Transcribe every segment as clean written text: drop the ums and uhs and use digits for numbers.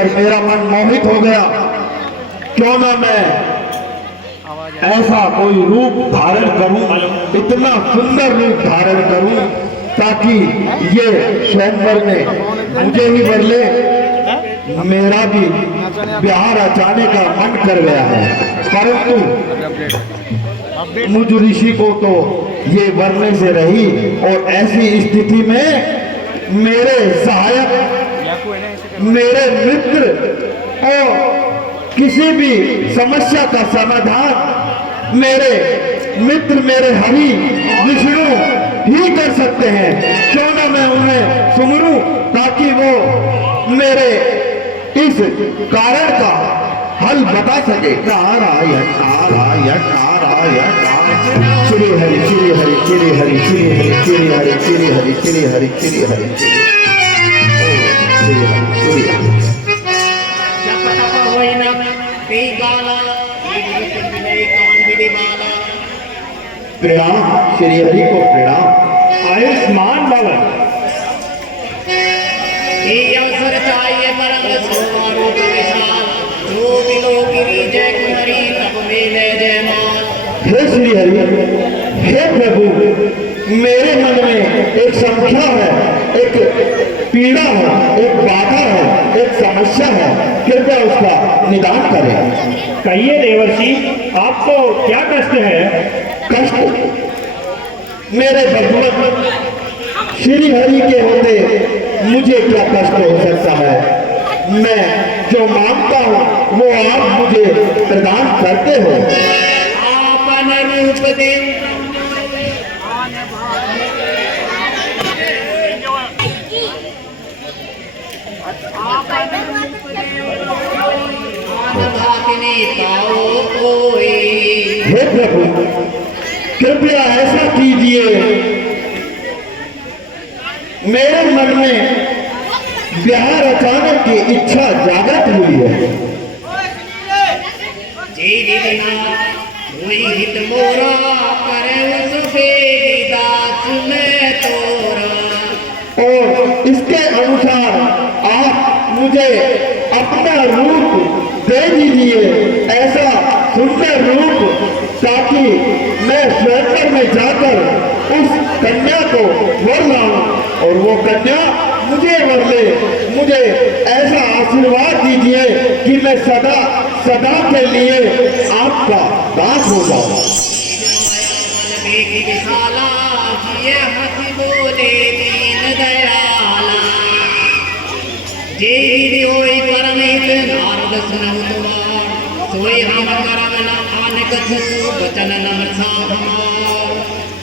देखकर मेरा मन मोहित हो गया। क्यों ना मैं ऐसा कोई रूप धारण करूं, इतना सुंदर रूप धारण करूं ताकि ये स्वयंवर में मुझे ही बदले। मेरा भी बिहार जाने का मन कर गया है, परंतु मुझ ऋषि को तो ये वरने से रही, और ऐसी स्थिति में मेरे सहायक, मेरे मित्र और किसी भी समस्या का समाधान मेरे मित्र, मेरे हरि विष्णु ही कर सकते हैं। क्यों ना मैं उन्हें सुमरूं ताकि वो मेरे इस कारण का हल बता सके। नारायण नारायण नारायण नारायण, श्री हरि श्री हरि श्री हरि श्री हरि श्री हरि श्री हरि श्री हरि श्री हरि श्री हरि। प्रणाम श्री हरि को प्रणाम। आयुष्मान भवन। अवसर चाहिए परम स्वरूप विशाल, जो बिलो गिरी जय कुमारी तब मिले जय माल। हे श्री हरि, हे प्रभु, मेरे मन में एक संख्या है, एक पीड़ा है, एक बाधा है, एक समस्या है, कृपया उसका निदान करें। कहिए देवर्षि, आपको क्या कष्ट है? कष्ट मेरे भगवान श्री हरि के होते मुझे क्या कष्ट हो सकता है? मैं जो मांगता हूँ वो आप मुझे प्रदान करते हो। आपन रूप दे हे प्रभु, कृपया ऐसा कीजिए, मेरे मन में बिहार अचानक की इच्छा जागृत हुई है। हित मोरा करे दास में तोरा, और इसके अनुसार आप मुझे अपना रूप दे दीजिए, ऐसा सुंदर रूप, ताकि मैं स्वयंवर में जाकर उस कन्या को वर लाऊं और वो कन्या मुझे वर ले। मुझे ऐसा आशीर्वाद दीजिए कि मैं सदा सदा के लिए आपका दास हो जाऊं। बोले दीन दयाला, जे होई परमित नारद सुनहु तुम्हार, सोई हम करम न आन कछु वचन नम्र सा हमार।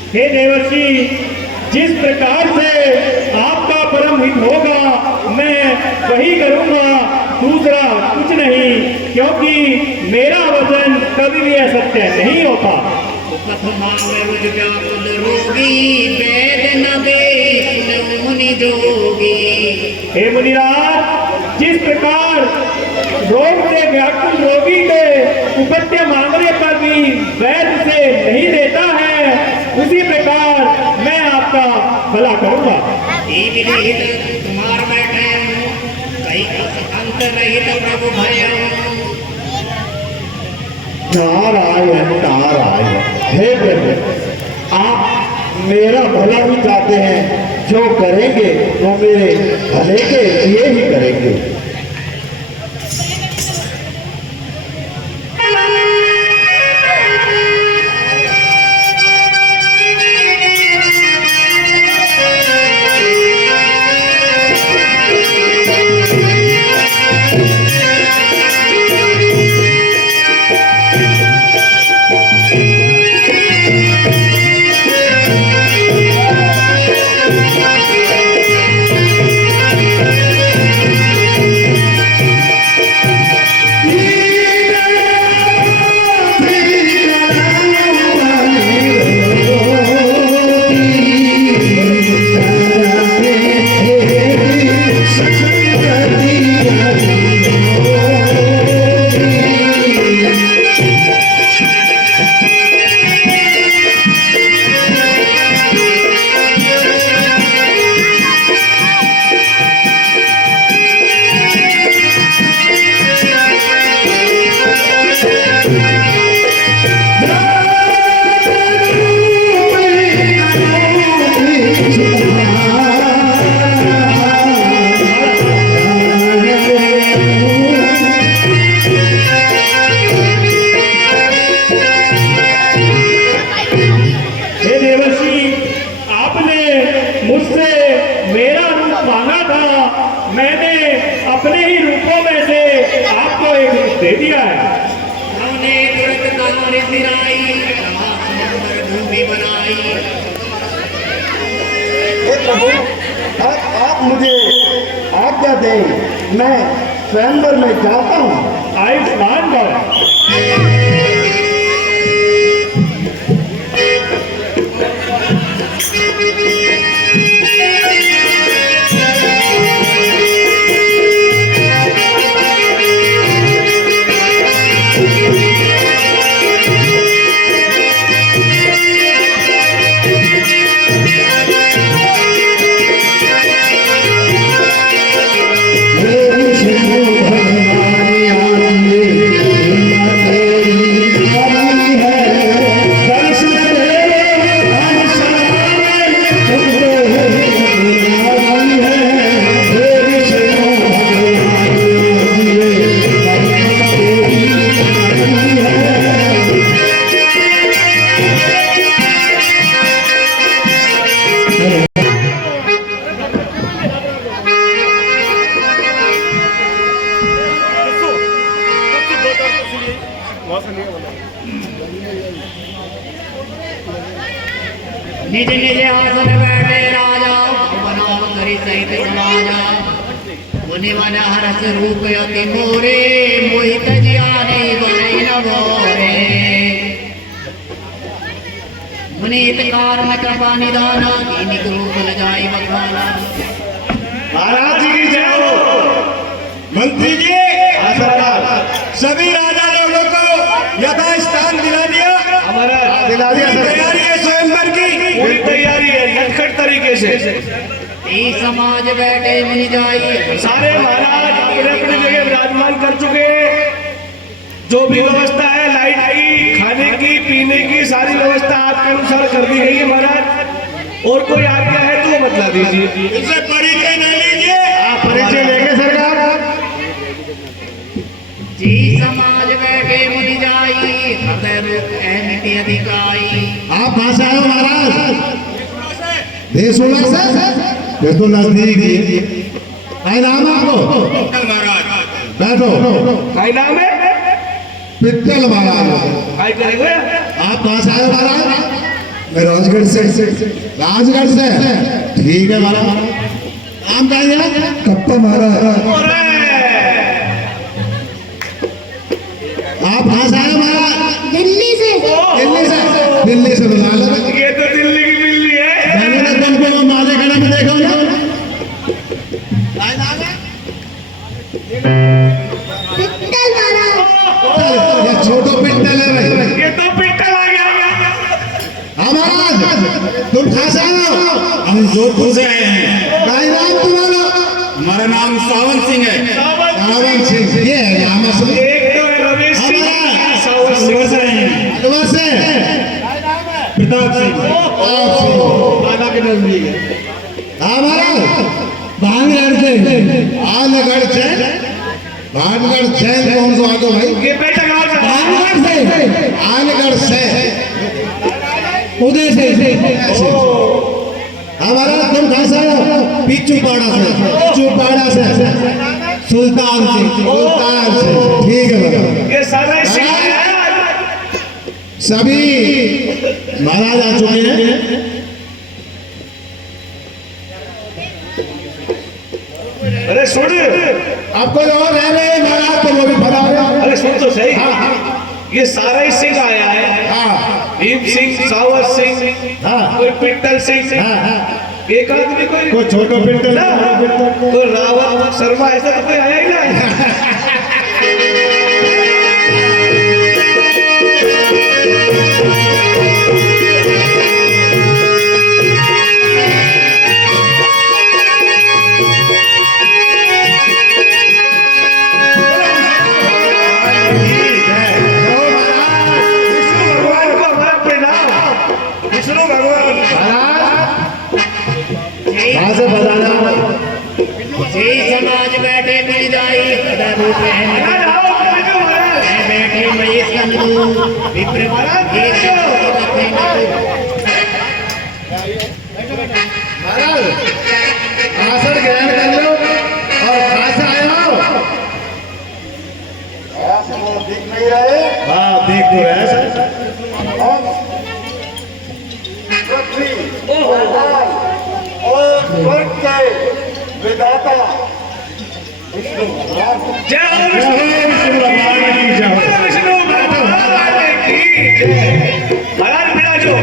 हे देवर्षि, जिस प्रकार से आपका परम हित होगा मैं वही करूंगा, दूसरा कुछ नहीं, क्योंकि मेरा वचन कभी भी असत्य नहीं होता। कथ मांगे मुझ व्याकुल रोगी, वेद न दे सुन मुनि जोगी। हे मुनिराज, जिस प्रकार रोग से व्याकुल रोगी के उपत्य मांगने पर भी वैद्य से नहीं देता है, उसी प्रकार मैं आपका भला करूंगा। तुम्हार बैठे कई अंत रहित प्रभु भय। नारायण नारायण। हे प्रभु, आप मेरा भला ही चाहते हैं, जो करेंगे वो मेरे भले के लिए ही करेंगे। दे दिया है। हमने तुरंत तारे सिराई, समंदर भूमि बनाई। आप मुझे आज्ञा दें, मैं स्वयंवर में जाता हूँ। आयुष्मान भव। निज निज आसन बैठे राजा, भवन करी सहित समाजा। मुनि मन हरस रूप अति मोरे, मोहित जियाने बनै न भोरे। मुनीत कारण कृपा निदाना, दीनिक रूप लजाई बखाना। महाराज जी की जय हो। मंत्री जी, सभी राजा लोगों को यथा स्थान दिला दिया। हमारा दिला दिया सर। तैयारी है स्वयंवर की, पूरी तैयारी है नटखट तरीके से। ई समाज बैठे मुनि जाई, सारे महाराज अपने अपनी जगह विराजमान कर चुके हैं। जो भी व्यवस्था है लाइट की, खाने की, पीने की, सारी व्यवस्था आपके अनुसार कर दी गई है महाराज। और कोई आज्ञा है तो वो बतला दीजिए। इसे परिचय न लीजिए, आप परिचय लेंगे सरकार। जी समाज बैठे मुनि जाई, हृदय रूप अहमिति अधिकाई। आप कहाँ से आए हो महाराज? देशोला से? ये तो नजदीक ही है। क्या नाम है आपको? महाराज बैठो। क्या नाम है? पित्तल महाराज। काय करेंगे? आप कहाँ से आए हो महाराज? मैं राजगढ़ से। राजगढ़ से? ठीक है महाराज। नाम क्या है? कप्पा महाराज। आप कहाँ से आए हो महाराज? दिल्ली से। दिल्ली से? दिल्ली से बता लो। ये तो दिल्ली की बिल्ली है। मैंने तो तुमको माले खड़ा में देखा ना। पित्तल वाला। ये छोटो पिट्टल है भाई। ये तो पिट्टल आ गया। हाँ महाराज, तुम कहाँ से आए हो? हम जोधपुर से आए हैं। क्या नाम तुम्हारा? हमारा नाम सावन सिंह है। सावन सिंह। ये है नाम असली। एक तो है रमेश सिंह, सावन सिंह। अलवर से आए हैं। अलवर से? प्रताप सिंह। आप सिंह। बाबा के नजदीक है। हाँ महाराज, भानगढ़ से। आलगढ़ से? भानगढ़ से कौन सा आ दो भाई? ये बेटा कहाँ से? भानगढ़ से? आलगढ़ से? उदय से? हमारा तुम कहाँ से हो? पिचुपाड़ा से। पिचुपाड़ा से? सुल्तान से? सुल्तान से? ठीक है बाबा। ये सारा इसी का है। सभी महाराज आ चुके हैं। अरे सुन, अब कोई और रह रहे हैं महाराज तो वो भी फरा रहे। अरे सुन तो सही। हाँ हाँ ये सारा ही सिंह आया है। हाँ भीम सिंह, सावर सिंह, हाँ कोई पिट्टल सिंह, हाँ हाँ। एक आदमी कोई कोई छोटो पिट्टल ना, तो रावत शर्मा ऐसा तो कोई आया ही ना। कहाँ से बताना? जी समाज बैठे मिल जाई, हृदय रूप अहमिति। मैं बैठे महेश बंधु, विप्र महाराज आसन ग्रहण कर लो। और कहाँ से आए हो? नहीं रहे। हाँ देख तो रहे हैं सर। हम पृथ्वी भगवान और स्वर्ग के विधाता विष्णु भगवान जय हो जय हो विष्णु भगवान की जय हो। विष्णु भगवान की जय। महाराज विराजो।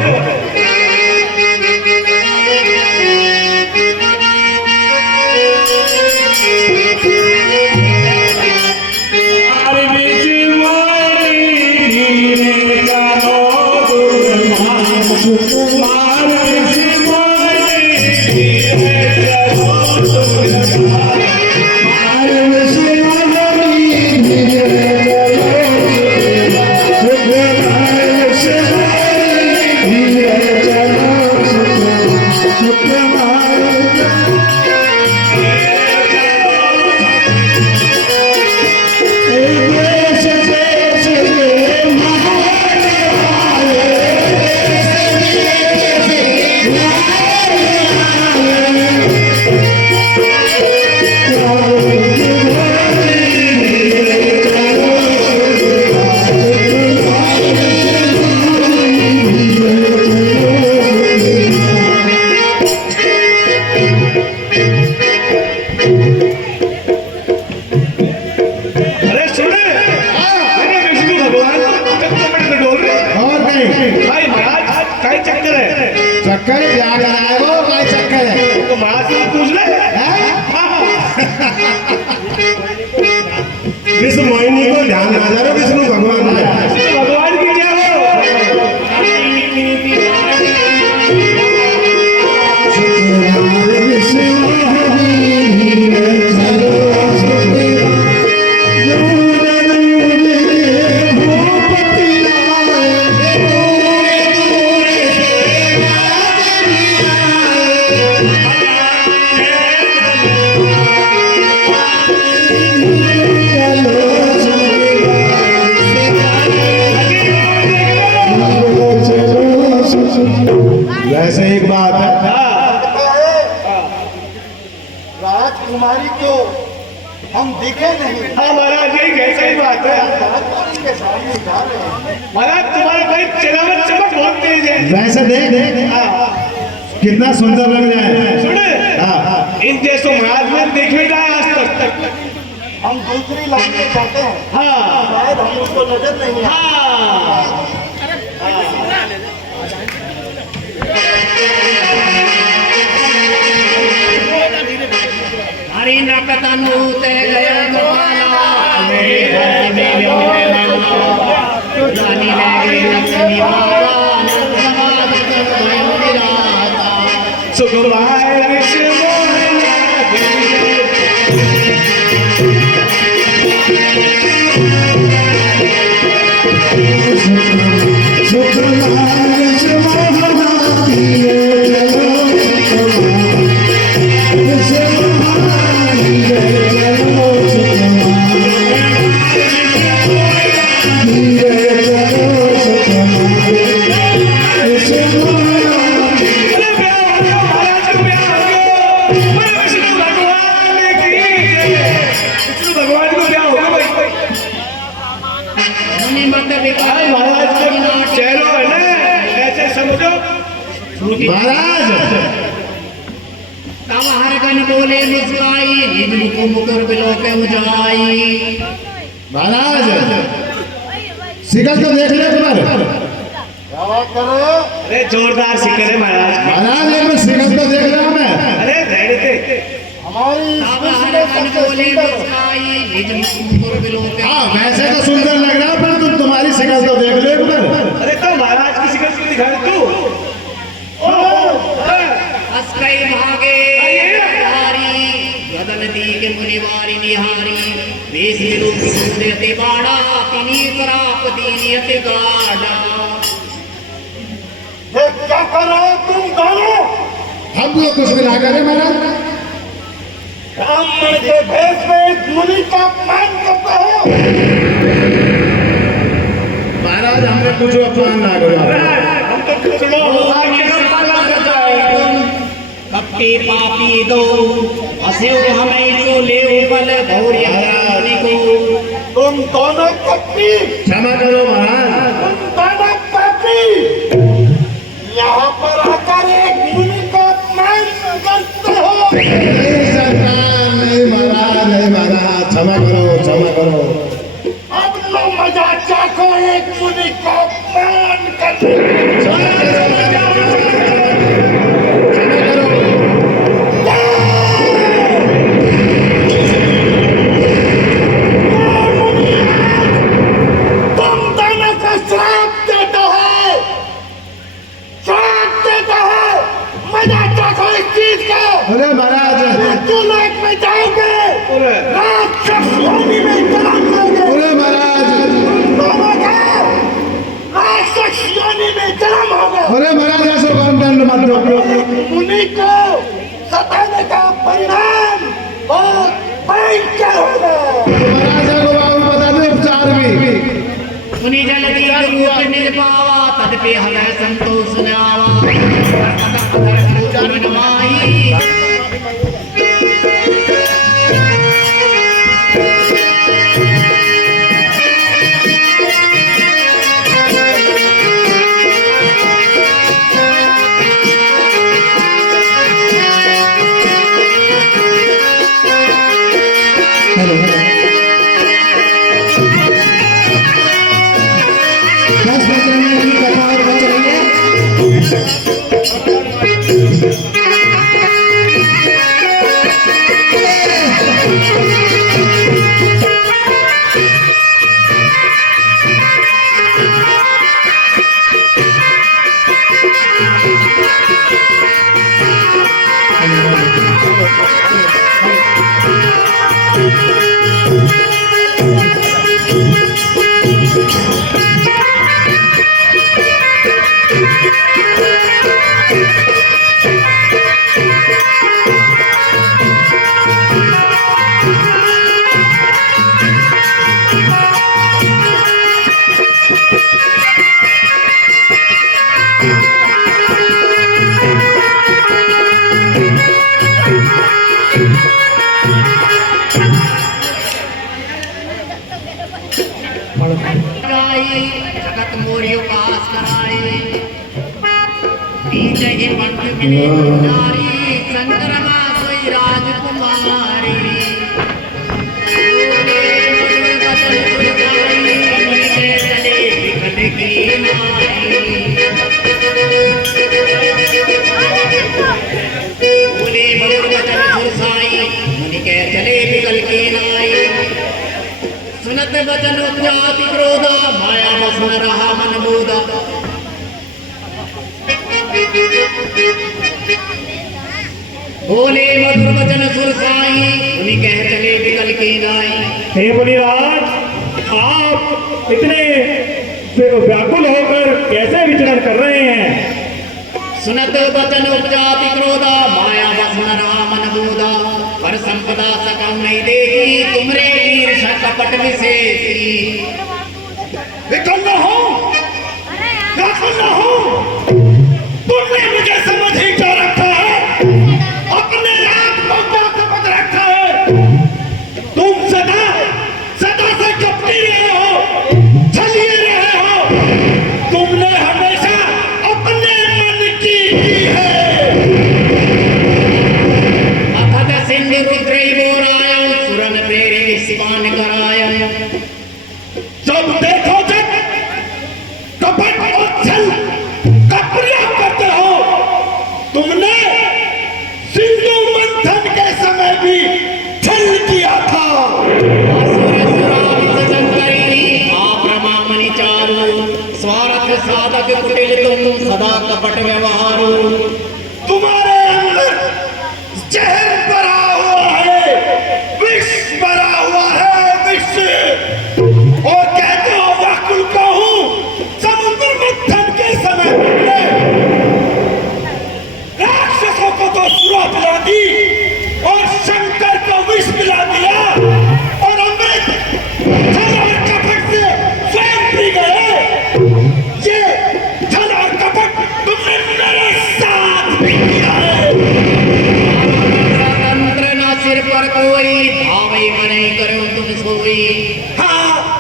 चक्कर प्यार लगाए हो भाई चक्कर है तो महाराज से पूछ ले। विष्णु मोहिनी को ध्यान ना जा रहा विष्णु भगवान है। भगवान की जय हो। वैसे एक बात है राजकुमारी को हम दिखे नहीं। हाँ महाराज यही कैसे ही बात है। राजकुमारी के सामने जा रहे हैं। महाराज तुम्हारे भाई चमक चमक बहुत तेज है। वैसे देख कितना सुंदर लग जाए। सुने हाँ इन जैसो महाराज में देखे जाए आज तक। हम दूसरी लाइन में जाते हैं। हाँ शायद हम उसको नजर नहीं आए। हाँ हरि नकतनु ते गया गोपाला मेरे घर में लोगे मंगला जानी लगे लक्ष्मी भगवान समाज स्वयं विराता सुखमाय विष्णु महाराज तब हर कन बोले मुस्काई निज मुख मुकर बिलोके मुझाई। महाराज शिकल तो देख ले तुम्हारे। क्या करो? अरे जोरदार शिकर है महाराज। महाराज एक बार शिकल तो देख रहा मैं। अरे रहते हमारी तब हर कन बोले मुस्काई निज मुख मुकर बिलोके। हाँ वैसे तो सुंदर लग रहा पर तुम तुम्हारी शिकल तो देख ले एक बार। अरे तो महाराज की शिकर क्यों दिखा रहे तू? अस्कई भागे हारी बदलती के मुनिवारी निहारी वेश रूप सूर्यते बाड़ा तिनी कराप दीनियते गाड़ा। ये क्या कर रहे हो तुम दोनों? हम लोग कुछ भी ना करें महाराज। ब्राह्मण के भेष में मुनि का अपमान करते हो। महाराज हमने कुछ अपमान ना करो। हम तो कुछ कपटी पापी दो हसेव हमें जो ले बल गौरी हरानी को। तुम तुम दोनों कपटी, क्षमा करो महाराज। तुम दोनों पापी यहाँ पर आकर एक मुनि को अपमान करते हो। नहीं सरकार, नहीं महाराज, नहीं महाराज, क्षमा करो, क्षमा करो। अब लो मजा चाको एक मुनि को अपमान करने। क्षमा करो। तुम दोनों को श्राप देता है, श्राप देता है। मजा चाको इस चीज का। अरे महाराज, तुम लोग में जाओगे, राक्षस योनि में जन्म लोगे। अरे महाराज, दोनों का राक्षस योनि में जन्म होगा। अरे महाराज, ऐसा कौन दंड मत दो। मुनि को सताने का परिणाम बहुत भयंकर होगा। महाराज को बाबू बता दे उपचार भी। मुनि जल्दी रूप निर्भावा तदपि हृदय संतोष न आवा पदर नमाई। जगत मोरी उपास कराए बीच ही पंथ मिले नारी संक्रमा सोई राजकुमारी। चले विकट की नारी बोले मधुर वचन सुरसाई मुनि के चले विकल की नाई। सुनत वचन जाति क्रोधा माया बस न रहा मन बोधा। बोले मधुर वचन सुरसाई मुनि कह चले विकल की नाई। हे मुनिराज, आप इतने व्याकुल होकर कैसे विचरण कर रहे हैं? सुनत वचन उपजाति क्रोधा माया बस न रहा मन बोधा। पर संपदा सकम नहीं देखी तुमरे ईर्षा कपट विशेषी। विकल न हो, व्याकुल न हो, तुमने मुझे समझ ही क्या रखा है, अपने आप को क्या समझ रखा है। तुम सदा सदा से कपटी रहे हो, छलिए रहे हो। तुमने हमेशा अपने मन की है। अथत सिंधु रुद्रैवोराय सुरन प्रेरे शिवान कराय। जब देखो जब कपट और छल का प्रयोग करते हो। तुमने सिंधु मंथन के समय भी छल किया था। असुर सुरावित शंकरी आभ्रमा मणि चारु। स्वार्थ साधक कुटिल तुम सदा कपट व्यवहारो। तुम्हारे अंदर जहर भरा हुआ है, विष भरा हुआ है, विष। और कहते हो व्याकुल को हूं। समुद्र मंथन के समय तुमने राक्षसों को तो सुरा पिला दी और शंकर को विष पिला दिया और अमृत छल और कपट से स्वयं पी गए। ये छल और कपट तुमने मेरे साथ भी किया है। तंत्र न सिर पर कोई भावई मने करो तुम सोई। हाँ,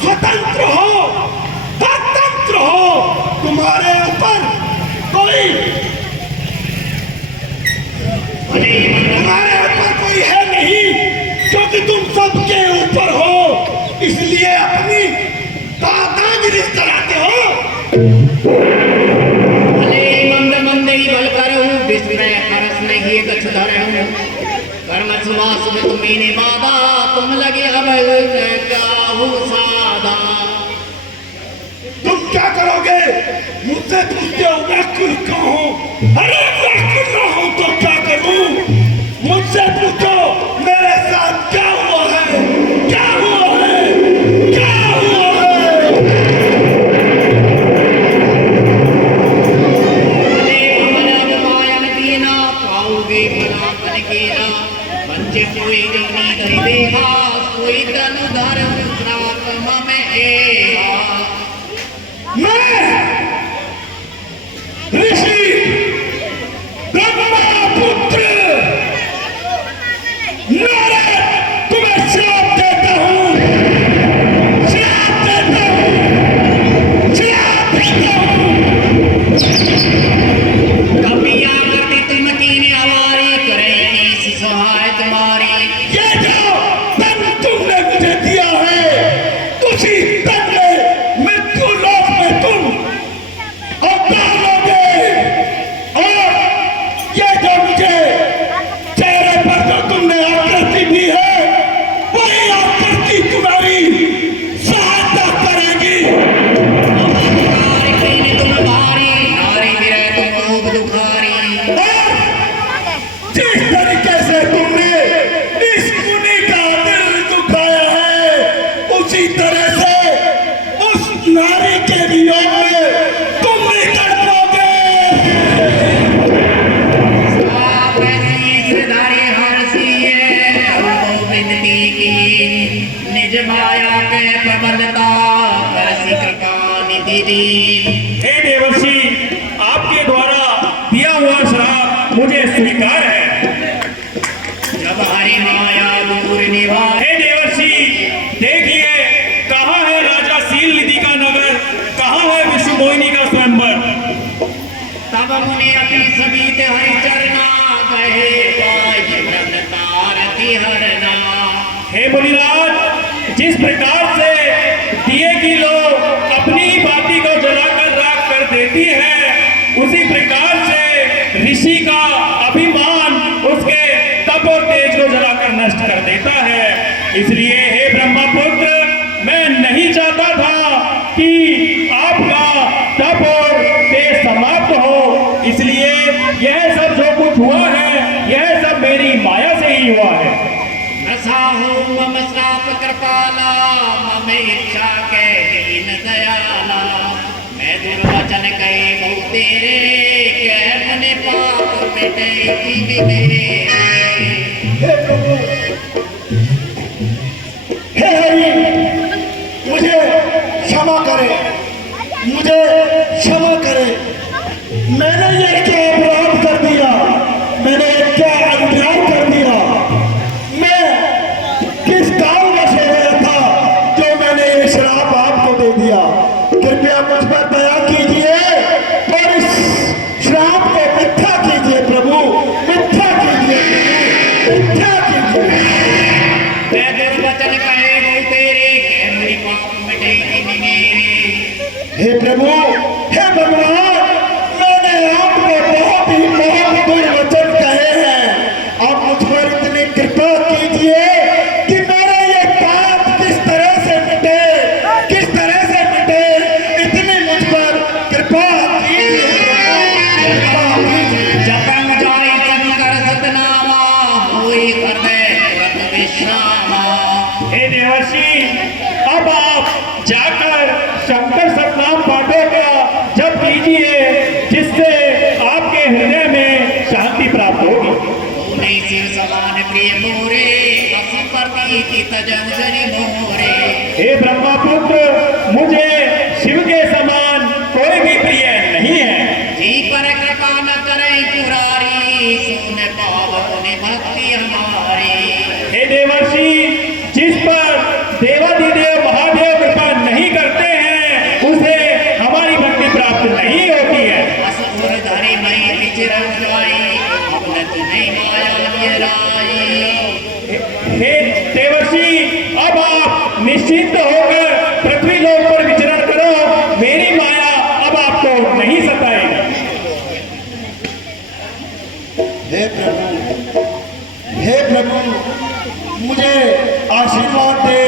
स्वतंत्र हो, परतंत्र हो, तुम्हारे ऊपर कोई है नहीं, क्योंकि तुम सबके ऊपर हो, इसलिए अपनी दादागिरी कराते हो। भले मंद मंद ही बल करूं, विस्मय हरस नहीं कछ धरूं, कर्म सुवास में तुम्ही निवादा, तुम लगे अब क्या हो सादा। तुम क्या करोगे? मुझसे पूछते हो व्याकुल क्यों हो? अरे व्याकुल न हो तो क्या करूं? मुझसे पूछो मेरे साथ क्या हुआ है, क्या हुआ है, क्या हुआ है? भले भला मायन दीना, पाओगे भला बन केला, बच्चे कोई नहीं धरी देगा, कोई तन धर्म श्राप में एगा। मैं ऋषि ब्रह्मपुत्र नारद तुम्हें श्राप देता हूँ, श्राप देता हूँ, श्राप देता हूँ। कभी आकर भी तुम कीने हमारी करेगी सहाय तुम्हारी। ये जो तन तुमने मुझे दिया है, उसी तन में मृत्यु लोक में तुम अवतार लोगे। और ये जो मुझे चेहरे पर जो तुमने आकृति दी है, वही आकृति तुम्हारी सहायता करेगी। तुम्हारी कीने तुम भारी, नारी विरह तुम खूब दुखारी। और जिस तरीके से तुमने इस मुनि का दिल दुखाया है, उसी तरह से उस नारी के वियोग में तुम भी तड़पोगे। आप ऐसी श्रद्धारी हर्षी है, करो विनती की, निज माया के प्रबलता करसी कृपा निधि दी। हे देवर्षि, आपके द्वारा दिया हुआ श्राप मुझे स्वीकार है। जब हरि माया दूर निवास, हे देवर्षि, देखिए कहाँ है राजा सील निधि का नगर, कहाँ है विष्णु मोहिनी का स्वयंवर। तब मुनि अति समीत हरि चरना, कहे पाय व्रत तारति हरना। हे मुनिराज, जिस प्रकार से दिए की लो अपनी बाती को जलाकर राख कर देती है, उसी प्रकार से ऋषि का अभिमान उसके तप और तेज को जलाकर नष्ट कर देता है। इसलिए हे ब्रह्मपुत्र, मैं नहीं चाहता था कि आपका तप और तेज समाप्त हो, इसलिए यह सब जो कुछ हुआ है, यह सब मेरी माया से ही हुआ है। रसा हो मम श्राप कृपाला, मम इच्छा के दीन दयाला। मैं दुर्वचन कहे बहु तेरे, कह मन पाप मिटे दीन मेरे। हे प्रभु, हे हरि, मुझे क्षमा करे, मुझे क्षमा करे। मैंने ये क्या अपराध कर दिया, मैंने ये क्या अन्याय कर दिया? मैं किस कारणवश हो गया था जो मैंने ये श्राप आपको दे दिया? कृपया मुझ पर दया कीजिए और इस श्राप को मिथ्या कीजिए प्रभु, मिथ्या कीजिए, मिथ्या कीजिए। मैं दुर्वचन कहे बहु तेरे, कह मन पाप मिटे दीन मेरे। हे प्रभु, हे भगवान, मैंने आपको बहुत ही बहुत दुर्वचन कहे हैं। आप मुझ पर इतनी कृपा कीजिए कि मेरा ये पाप किस तरह से मिटे, किस तरह से मिटे, इतनी मुझ पर कृपा कीजिए प्रभु, कृपा कीजिए। जपं जाय शंकर सतनामा, होई हृदय व्रत विश्रामा। हे देवर्षि, अब आप जाकर शंकर सतनाम पाठों का जप कीजिए, जिससे आपके हृदय में शांति प्राप्त होगी। तूने शिव समान प्रिय मोरे, असी प्रतीति तजन जनि मोरे। हे ब्रह्मपुत्र, मुझे शिव के समान कोई भी प्रिय नहीं है। जी पर कृपा न करे पुरारी, सुन पाव पुनि भक्ति हमारी। हे देवर्षि, जिस पर देवाधिदेव महादेव कृपा राई। हे देवर्षि, अब आप निश्चिंत होकर पृथ्वी लोक पर विचरण करो। मेरी माया अब आपको नहीं सताएगी। हे प्रभु, हे प्रभु, मुझे आशीर्वाद दे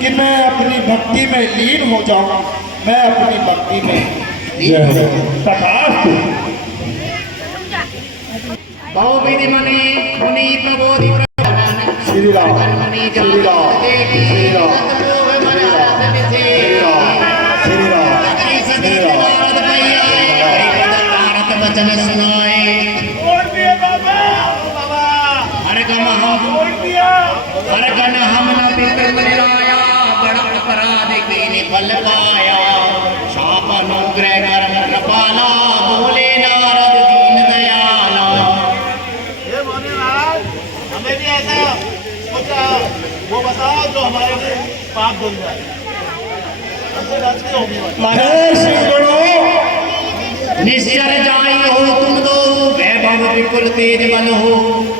कि मैं अपनी भक्ति में लीन हो जाऊं। मैं अपनी भक्ति में लीन हो जाऊं। तथास्तु। बहुविधि मने मुनि प्रबोधि श्री राम, मुनि श्री राम, श्री राम, सतलोक मन हरस विसे। श्री राम, श्री राम, सती श्री राम। नारद भैया भारत वचन सुनाए। हर गण हम न पितर निराया, बड़ा अपराध कीनि फल पाया। शाप अनुग्रह कर कृपाला, बोले नारद दीन दयाला। हमें भी ऐसा कुछ वो बताओ जो हमारे लिए पाप धुल जाए। हमसे गलती होगी बस। हे श्री गुरु, निश्चर जाई हो तुम दो, वैभव विपुल तेज बल हो।